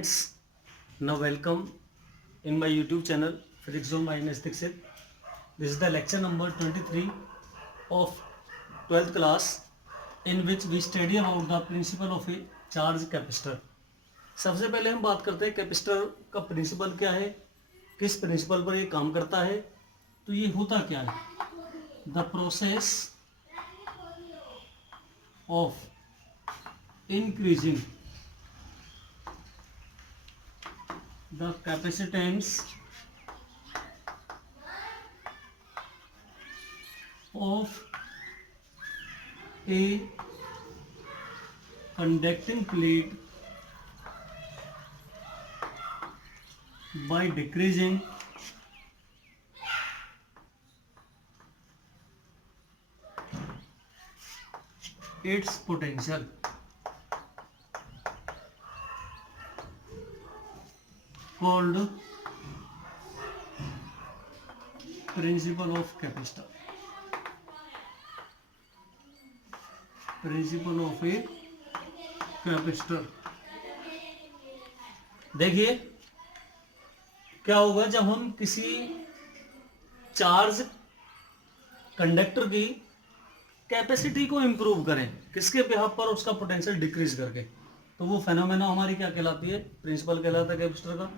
friends, now welcome in my YouTube channel Physics Zone by Ines Dixit. This is the lecture number 23 of 12th class in which we study about the principle of a charge capacitor. सबसे पहले हम बात करते हैं capacitor का principal क्या है, किस प्रिंसिपल पर ये काम करता है. तो ये होता क्या है, the process of increasing the capacitance of a conducting plate by decreasing its potential. Called principle of capacitor. Principle of a capacitor. देखिए क्या होगा जब हम किसी चार्ज कंडक्टर की कैपेसिटी को इंप्रूव करें, किसके बिहाफ पर, उसका पोटेंशियल डिक्रीज करके, तो वो फेनोमेना हमारी क्या कहलाती है, प्रिंसिपल कहलाता है कैपेसिटर का.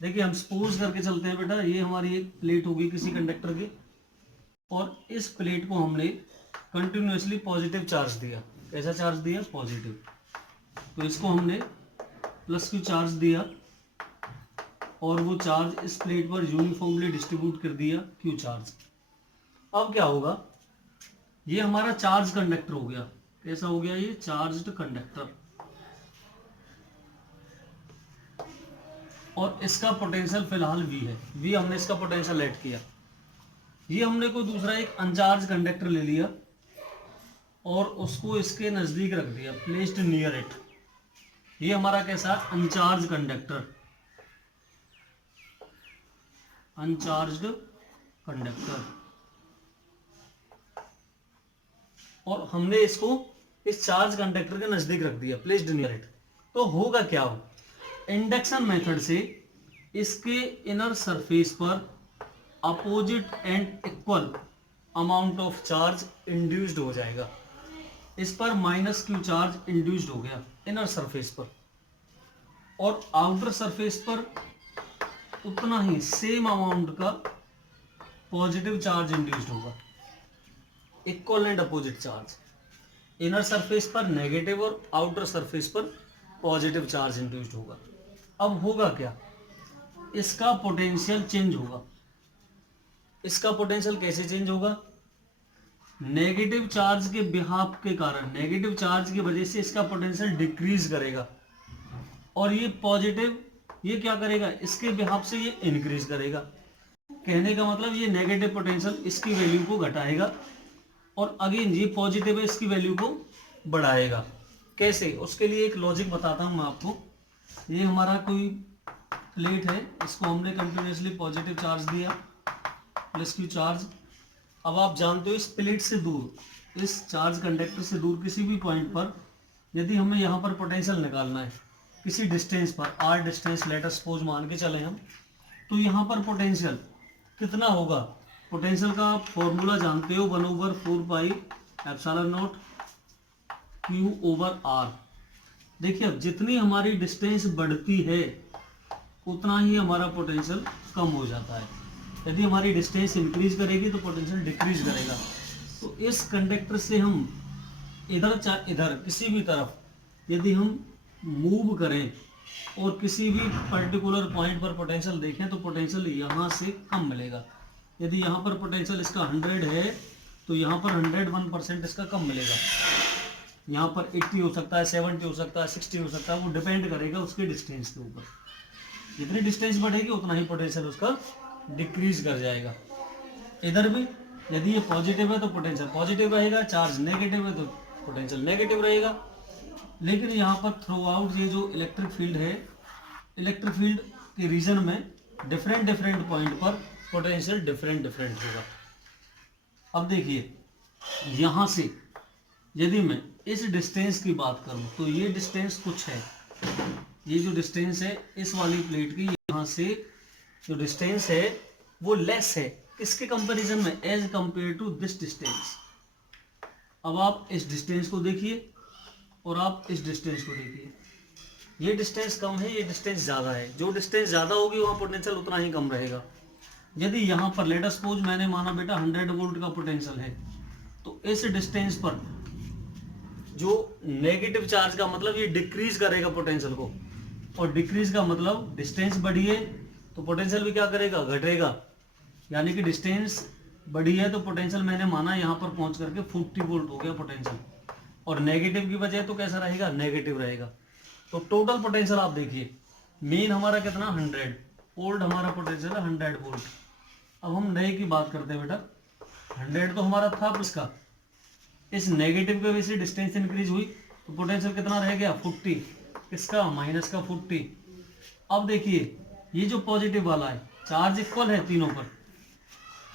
देखिए हम सपोज करके चलते हैं बेटा, ये हमारी एक प्लेट होगी किसी कंडक्टर की और इस प्लेट को हमने कंटिन्यूसली पॉजिटिव चार्ज दिया. कैसा चार्ज दिया, पॉजिटिव. तो इसको हमने प्लस क्यू चार्ज दिया और वो चार्ज इस प्लेट पर यूनिफॉर्मली डिस्ट्रीब्यूट कर दिया क्यू चार्ज. अब क्या होगा, ये हमारा चार्ज कंडक्टर हो गया. कैसा हो गया, ये चार्ज्ड कंडक्टर. और इसका पोटेंशियल फिलहाल V है. V हमने इसका पोटेंशियल ऐड किया. ये हमने कोई दूसरा एक अनचार्ज कंडक्टर ले लिया और उसको इसके नजदीक रख दिया, प्लेस्ड नियर इट. ये हमारा कैसा, अनचार्ज कंडक्टर, अनचार्ज्ड कंडक्टर. और हमने इसको इस चार्ज कंडक्टर के नजदीक रख दिया, प्लेस्ड नियर इट. तो होगा क्या, हो इंडक्शन मेथड से इसके इनर सरफेस पर opposite and equal amount of charge induced हो जाएगा. इस पर माइनस क्यू चार्ज इंड्यूस्ड हो गया इनर सरफेस पर, और आउटर सरफेस पर उतना ही सेम अमाउंट का पॉजिटिव चार्ज इंड्यूस्ड होगा. Equal and opposite charge, inner surface पर नेगेटिव और आउटर सरफेस पर पॉजिटिव चार्ज इंड्यूस्ड होगा. अब होगा क्या, इसका पोटेंशियल चेंज होगा. इसका पोटेंशियल कैसे चेंज होगा, नेगेटिव चार्ज के बिहाफ के कारण, नेगेटिव चार्ज की वजह से इसका पोटेंशियल डिक्रीज करेगा और ये पॉजिटिव, ये क्या करेगा, इसके बिहाफ से ये इंक्रीज करेगा. कहने का मतलब ये नेगेटिव पोटेंशियल इसकी वैल्यू को घटाएगा और अगेन ये पॉजिटिव है, इसकी वैल्यू को बढ़ाएगा. कैसे, उसके लिए एक लॉजिक बताता हूं मैं आपको. ये हमारा कोई प्लेट है, इसको हमने कंटिन्यूसली पॉजिटिव चार्ज दिया, प्लस क्यू चार्ज. अब आप जानते हो इस प्लेट से दूर, इस चार्ज कंडक्टर से दूर किसी भी पॉइंट पर यदि हमें यहाँ पर पोटेंशियल निकालना है, किसी डिस्टेंस पर, R distance let us suppose मान के चले हम, तो यहाँ पर पोटेंशियल कितना होगा. पोटेंशियल का फॉर्मूला जानते हो, 1/4 pi epsilon not Q over R. देखिए अब जितनी हमारी डिस्टेंस बढ़ती है उतना ही हमारा पोटेंशियल कम हो जाता है. यदि हमारी डिस्टेंस इंक्रीज करेगी तो पोटेंशियल डिक्रीज करेगा. तो इस कंडक्टर से हम इधर इधर किसी भी तरफ यदि हम मूव करें और किसी भी पर्टिकुलर पॉइंट पर पोटेंशियल देखें तो पोटेंशियल यहाँ से कम मिलेगा. यदि यहाँ पर पोटेंशियल इसका 100 है तो यहाँ पर 101% इसका कम मिलेगा. यहाँ पर 80 हो सकता है, 70 हो सकता है, 60 हो सकता है, वो डिपेंड करेगा उसके डिस्टेंस के ऊपर. जितनी डिस्टेंस बढ़ेगी उतना ही पोटेंशियल उसका डिक्रीज कर जाएगा. इधर भी यदि ये पॉजिटिव है तो पोटेंशियल पॉजिटिव रहेगा, चार्ज नेगेटिव है तो पोटेंशियल नेगेटिव रहेगा. लेकिन यहाँ पर थ्रू आउट ये जो इलेक्ट्रिक फील्ड है, इलेक्ट्रिक फील्ड के रीजन में डिफरेंट पॉइंट पर पोटेंशियल डिफरेंट होगा. अब देखिए यहाँ से यदि मैं इस डिस्टेंस की बात करूं तो ये डिस्टेंस कुछ है, ये जो डिस्टेंस है इस वाली प्लेट की यहाँ से जो डिस्टेंस है वो लेस है किसके कंपैरिजन में, as compare to this distance. अब आप इस डिस्टेंस को देखिए और आप इस डिस्टेंस को देखिए, ये डिस्टेंस कम है, ये डिस्टेंस ज़्यादा है। जो डिस्टेंस ज़्यादा होगी वहाँ पोटेंशियल उतना ही कम रहेगा। यदि यहाँ पर लेट अस सपोज मैंने माना बेटा 100 वोल्ट का पोटेंशियल है, तो इस डिस्टेंस पर जो नेगेटिव चार्ज का मतलब ये डिक्रीज करेगा पोटेंशियल को, और डिक्रीज का मतलब डिस्टेंस बढ़ी है तो पोटेंशियल भी क्या करेगा, घटेगा। यानी कि डिस्टेंस बढ़ी है तो पोटेंशियल मैंने माना यहाँ पर पहुंच करके 40 वोल्ट हो गया पोटेंशियल, और नेगेटिव की वजह तो कैसा रहेगा, नेगेटिव रहेगा। तो टोटल पोटेंशियल आप देखिए, मेन हमारा कितना 100, ओल्ड हमारा पोटेंशियल है 100 वोल्ट। अब हम नए की बात करते हैं बेटा, 100 तो हमारा था किसका, इस नेगेटिव की वजह से डिस्टेंस इंक्रीज हुई तो पोटेंशियल कितना रह गया 40, किसका माइनस का 40। अब देखिए ये जो पॉजिटिव वाला है, चार्ज इक्वल है तीनों पर,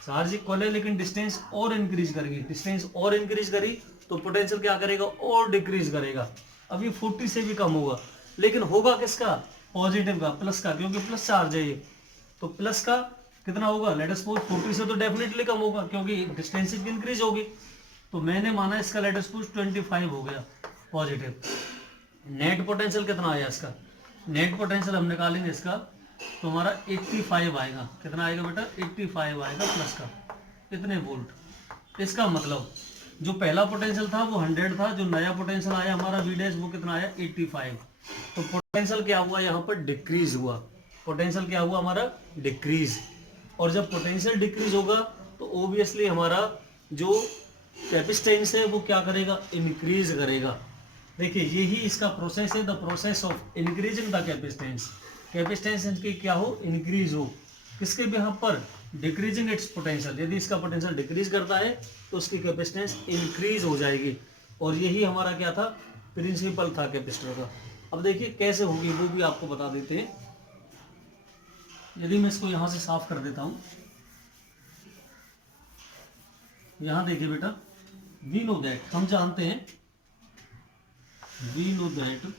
चार्ज इक्वल है लेकिन डिस्टेंस और इंक्रीज करेगी, डिस्टेंस और इंक्रीज करी तो पोटेंशियल क्या करेगा, और डिक्रीज करेगा। अभी 40 से भी कम होगा, लेकिन होगा किसका, पॉजिटिव का, प्लस का, क्योंकि प्लस चार्ज है ये। तो प्लस का कितना होगा, लेट अस सपोज 40 से तो डेफिनेटली कम होगा क्योंकि डिस्टेंस इंक्रीज होगी। तो मैंने माना इसका लेट अस सपोज 25 हो गया पॉजिटिव। नेट पोटेंशियल कितना आया इसका, नेट पोटेंशियल हम निकालेंगे इसका तो हमारा 85 आएगा। कितना आएगा बेटा, 85 आएगा प्लस का, कितने वोल्ट। इसका मतलब जो पहला पोटेंशियल था वो 100 था, जो नया पोटेंशियल आया हमारा वी डैश वो कितना आया 85। तो पोटेंशियल क्या हुआ यहाँ पर, डिक्रीज हुआ। पोटेंशियल क्या हुआ हमारा, डिक्रीज। और जब पोटेंशियल डिक्रीज होगा तो ओबियसली हमारा जो कैपेसिटेंस है वो क्या करेगा, इंक्रीज करेगा। देखिए यही इसका प्रोसेस है, the process of increasing the capacitance. Capacitance की क्या हो, इंक्रीज हो, किसके बिहाफ पर, डिक्रीजिंग इट्स पोटेंशियल। यदि इसका पोटेंशियल डिक्रीज करता है तो उसकी कैपेसिटेंस इंक्रीज हो जाएगी। और यही हमारा क्या था, प्रिंसिपल था कैपेसिटर का। अब देखिए कैसे होगी वो भी आपको बता देते हैं। यदि मैं इसको यहां से साफ कर देता हूं, यहां देखिए बेटा, वी नो दैट, हम जानते हैं, वी नो दैट,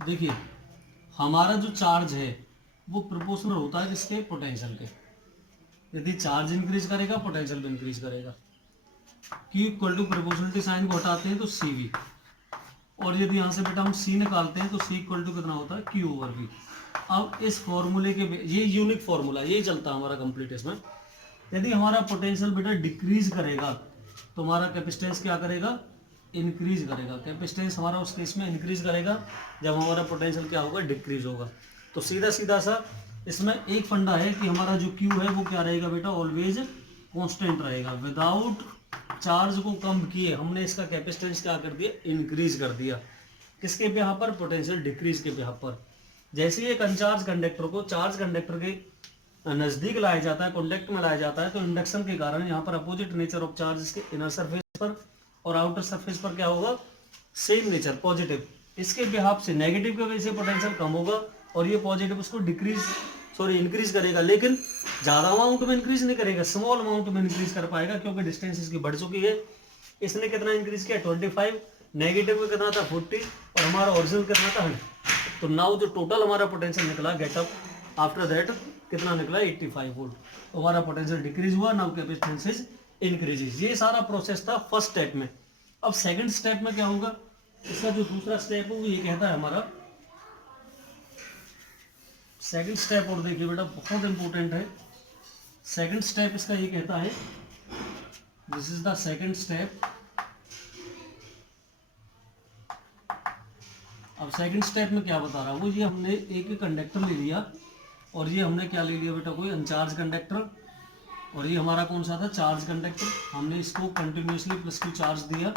देखिए हमारा जो चार्ज है वो प्रोपोर्शनल होता है किसके, पोटेंशियल के। यदि चार्ज इंक्रीज करेगा पोटेंशियल भी इंक्रीज करेगा। Q equal to proportionality sign को हटाते हैं तो CV, और यदि यहाँ से बेटा हम C निकालते हैं तो C इक्वल टू कितना होता है, Q ओवर V। अब इस फॉर्मूले के, ये यूनिक फॉर्मूला यही चलता है हमारा कंप्लीट इसमें। यदि हमारा पोटेंशियल बेटा डिक्रीज करेगा तो हमारा कैपेसिटेंस क्या करेगा, इंक्रीज करेगा। कैपेसिटेंस हमारा उस केस में इंक्रीज करेगा जब हमारा पोटेंशियल क्या होगा, डिक्रीज होगा। तो सीधा सीधा सा इसमें एक फंडा है कि हमारा जो Q है वो क्या रहेगा बेटा, ऑलवेज कांस्टेंट रहेगा। विदाउट चार्ज को कम किए हमने इसका कैपेसिटेंस क्या कर दिया, इंक्रीज कर दिया। किसके बिहार पर, पोटेंशियल डिक्रीज के बिहार पर। जैसे ही एक अनचार्ज कंडक्टर को चार्ज कंडक्टर के नजदीक लाया जाता है, कॉन्टेक्ट में लाया जाता है, तो इंडक्शन के कारण यहाँ पर अपोजिट नेचर ऑफ चार्ज इसके इनर सरफेस पर और आउटर सरफेस पर क्या होगा, सेम नेचर, पॉजिटिव। इसके बिहाफ से नेगेटिव की वजह से पोटेंशियल कम होगा और ये पॉजिटिव उसको इंक्रीज करेगा, लेकिन ज्यादा अमाउंट में इंक्रीज नहीं करेगा, स्मॉल अमाउंट में इंक्रीज कर पाएगा क्योंकि डिस्टेंस इसकी बढ़ चुकी है। इसने कितना इंक्रीज किया, 25, नेगेटिव में कितना था 40, और हमारा ओरिजिनल कितना था 100। तो नाउ जो टोटल हमारा पोटेंशियल निकला गेटअप आफ्टर दैट कितना निकला, 85 वोल्ट। तो हमारा पोटेंशियल डिक्रीज हुआ, नाउ कैपेसिटेंस इज इंक्रीजेस। ये सारा प्रोसेस था फर्स्ट स्टेप में। अब सेकंड स्टेप में क्या होगा, इसका जो दूसरा स्टेप है वो ये कहता है हमारा सेकंड स्टेप, और देखिए बेटा बहुत इंपॉर्टेंट है। सेकंड स्टेप इसका ये कहता है, this is the second step. अब सेकंड स्टेप में क्या बता रहा है वो, ये हमने एक कंडक्टर ले लिया और ये हमने क्या ले लिया बेटा, कोई अनचार्ज कंडक्टर, और ये हमारा कौन सा था, चार्ज कंडक्टर। हमने इसको कंटिन्यूसली +Q चार्ज दिया।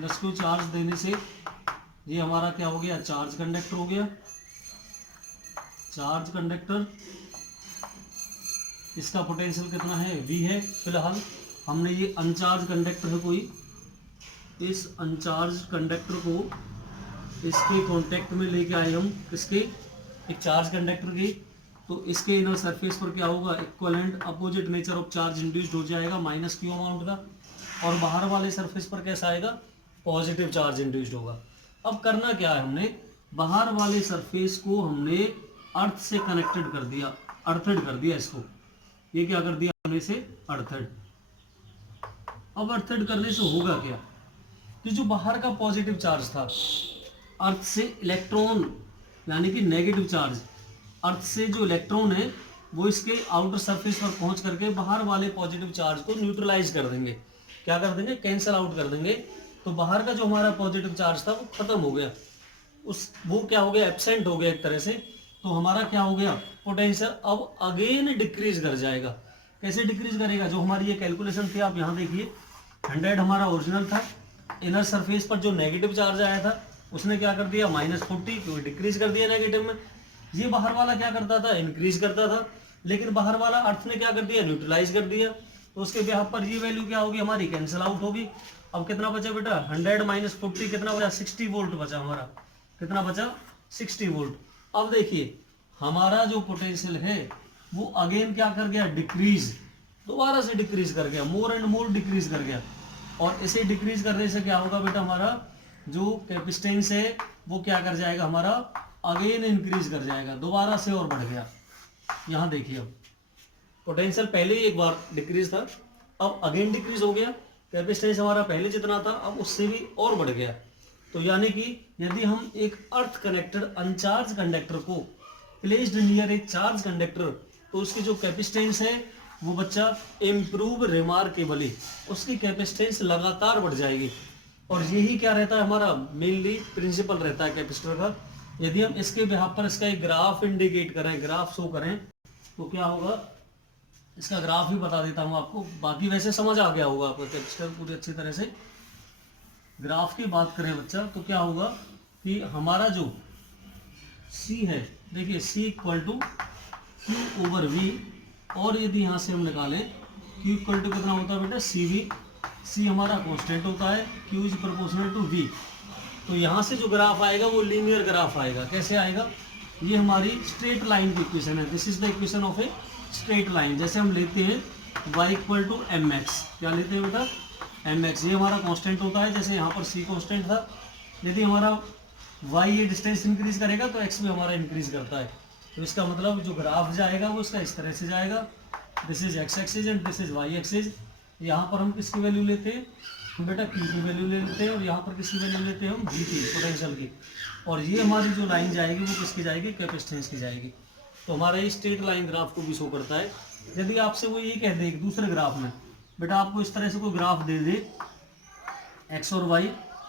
+Q चार्ज देने से ये हमारा क्या हो गया, चार्ज कंडक्टर हो गया। चार्ज कंडक्टर, इसका पोटेंशियल कितना है, V है। फिलहाल हमने ये अनचार्ज कंडक्टर है कोई, इस अनचार्ज कंडक्टर को इसके कांटेक्ट में लेके आए हम, किसके, एक चार्ज कंडक्टर की। तो इसके इनर सरफेस पर क्या होगा, equivalent opposite nature of charge induced हो जाएगा -Q अमाउंट का, और बाहर वाले सरफेस पर कैसा आएगा, पॉजिटिव चार्ज इंड्यूस्ड होगा। अब करना क्या है, हमने बाहर वाले सरफेस को हमने अर्थ से कनेक्टेड कर दिया, अर्थड कर दिया इसको। ये क्या कर दिया हमने इसे, अर्थड। अब अर्थड करने से होगा क्या, कि जो बाहर का पॉजिटिव चार्ज था अर्थ से इलेक्ट्रॉन यानी कि नेगेटिव चार्ज, अर्थ से जो इलेक्ट्रॉन है वो इसके आउटर सरफेस पर पहुंच करके बाहर वाले पॉजिटिव चार्ज को न्यूट्रलाइज कर देंगे। क्या कर देंगे, कैंसल आउट कर देंगे। तो बाहर का जो हमारा पॉजिटिव चार्ज था वो खत्म हो गया, वो क्या हो गया, एब्सेंट हो गया एक तरह से। तो हमारा क्या हो गया, पोटेंशियल अब अगेन डिक्रीज कर जाएगा। कैसे डिक्रीज करेगा, जो हमारी ये कैलकुलेशन थी आप यहाँ देखिए, 100 हमारा ओरिजिनल था, इनर सरफेस पर जो नेगेटिव चार्ज आया था उसने क्या कर दिया, -40 क्यों डिक्रीज कर दिया नेगेटिव में। ये बाहर वाला क्या करता था, इंक्रीज करता था, लेकिन बाहर वाला अर्थ ने क्या कर दिया, न्यूट्रलाइज कर दिया। तो उसके बिहार पर ये वैल्यू क्या होगी हमारी, कैंसिल आउट होगी। अब कितना बचा बेटा, 100 - 40 कितना बचा, 60 वोल्ट बचा हमारा। कितना बचा, 60 वोल्ट। अब देखिए हमारा जो पोटेंशियल है वो अगेन क्या कर गया, डिक्रीज, दोबारा से डिक्रीज कर गया, मोर एंड मोर डिक्रीज कर गया। और इसे डिक्रीज करने से क्या होगा बेटा, हमारा जो कैपेसिटेंस है वो क्या कर जाएगा, हमारा अगेन इंक्रीज कर जाएगा, दोबारा से और बढ़ गया। यहाँ देखिए अब पोटेंशियल पहले ही एक बार डिक्रीज था, अब अगेन डिक्रीज हो गया। कैपेसिटेंस हमारा पहले जितना था अब उससे भी और बढ़ गया। तो यानी कि यदि हम एक अर्थ कनेक्टेड अनचार्ज कंडक्टर को प्लेस्ड नियर एक चार्ज कंडक्टर, तो उसकी जो कैपेसिटेंस है वो बच्चा इम्प्रूव रिमार्केबली, उसकी कैपेसिटेंस लगातार बढ़ जाएगी। और यही क्या रहता है हमारा मेनली प्रिंसिपल रहता है कैपेसिटर का। यदि हम इसके बिहाफ पर इसका एक ग्राफ इंडिकेट करें, ग्राफ शो करें, तो क्या होगा, इसका ग्राफ भी बता देता हूँ आपको, बाकी वैसे समझ आ गया होगा आपका कैपेसिटर पूरी अच्छी तरह से। ग्राफ की बात करें बच्चा तो क्या होगा कि हमारा जो C है, देखिए C = Q/V, और यदि यहाँ से हम निकालें Q = कितना होता है बेटा, CV। C हमारा कांस्टेंट होता है, Q = V। तो यहाँ से जो ग्राफ आएगा वो लीनियर ग्राफ आएगा। कैसे आएगा, ये हमारी स्ट्रेट लाइन की इक्वेशन है, this is the equation of a straight line. जैसे हम लेते हैं y = mx, क्या लेते हैं बेटा, mx, ये हमारा कांस्टेंट होता है, जैसे यहाँ पर C कांस्टेंट था। यदि हमारा y ये डिस्टेंस इंक्रीज करेगा तो x भी हमारा इंक्रीज करता है। तो इसका मतलब जो ग्राफ जाएगा वो इसका इस तरह से जाएगा, this is x axis and this is y axis. यहाँ पर हम किसकी वैल्यू लेते हैं, हम बेटा Q की वैल्यू ले लेते हैं, और यहाँ पर किसकी वैल्यू लेते हैं हम V की, पोटेंशियल की। और ये हमारी जो लाइन जाएगी वो किसकी जाएगी, कैपेसिटेंस की जाएगी। तो हमारा ये स्ट्रेट लाइन ग्राफ को भी शो करता है। यदि आपसे वो ये कह दे एक दूसरे ग्राफ में, बेटा आपको इस तरह से कोई ग्राफ दे दे x और y,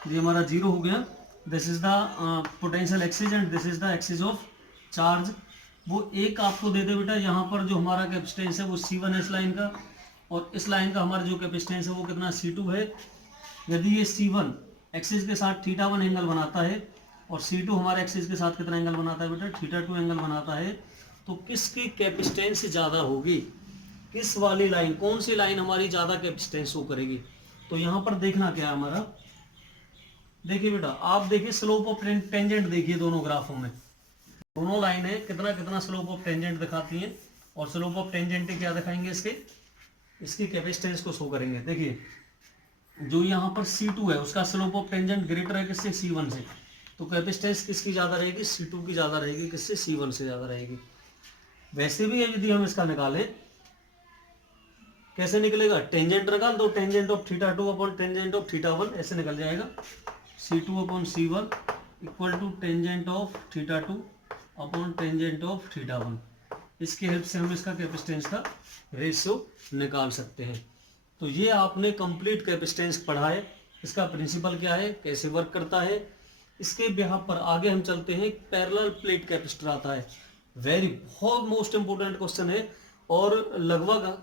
ये हमारा 0 हो गया, this is the potential axis and this is the axis of charge. वो एक आपको दे दे बेटा, यहाँ पर जो हमारा कैपेसिटेंस है वो C1 है इस लाइन का, और इस लाइन का हमारा जो कैपेसिटेंस है वो कितना, C2 है। यदि ये C1 एक्सिस के साथ θ1 एंगल बनाता है और C2 हमारे एक्सिस के साथ कितना एंगल बनाता है बेटा, θ2 एंगल बनाता है, तो किसकी कैपेसिटेंस ज़्यादा होगी, किस वाली लाइन, कौन सी लाइन हमारी ज़्यादा कैपेसिटेंस शो करेगी। तो यहाँ पर देखना क्या है हमारा, देखिए बेटा आप देखिए स्लोप ऑफ टेंजेंट देखिए दोनों ग्राफों में, दोनों लाइनें कितना कितना स्लोप ऑफ टेंजेंट दिखाती हैं, और स्लोप ऑफ टेंजेंट क्या दिखाएंगे, इसकी कैपेसिटेंस को शो करेंगे। देखिए जो यहाँ पर C2 है उसका स्लोप ऑफ टेंजेंट ग्रेटर है किससे, C1 से, तो कैपेसिटेंस किसकी ज़्यादा रहेगी, C2 की ज़्यादा रहेगी, किससे, C1 से ज़्यादा रहेगी। वैसे भी यदि हम इसका निकालें, कैसे निकलेगा, टेंजेंट निकाल दो, tangent of θ2 upon tangent of θ1, ऐसे निकल जाएगा, C2/C1 = tangent of θ2 upon tangent of θ1। इसकी हेल्प से हम इसका कैपेसिटेंस का रेशियो निकाल सकते हैं। तो ये आपने कंप्लीट कैपेसिटेंस पढ़ा है, इसका प्रिंसिपल क्या है, कैसे वर्क करता है। इसके बिहाफ पर आगे हम चलते हैं, पैरेलल प्लेट कैपेसिटर आता है, बहुत मोस्ट इंपोर्टेंट क्वेश्चन है, और लगभग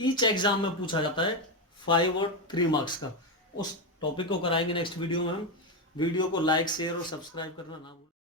ईच एग्जाम में पूछा जाता है 5 और 3 मार्क्स का। उस टॉपिक को कराएंगे नेक्स्ट वीडियो में हम। वीडियो को लाइक, शेयर और सब्सक्राइब करना ना भूलें।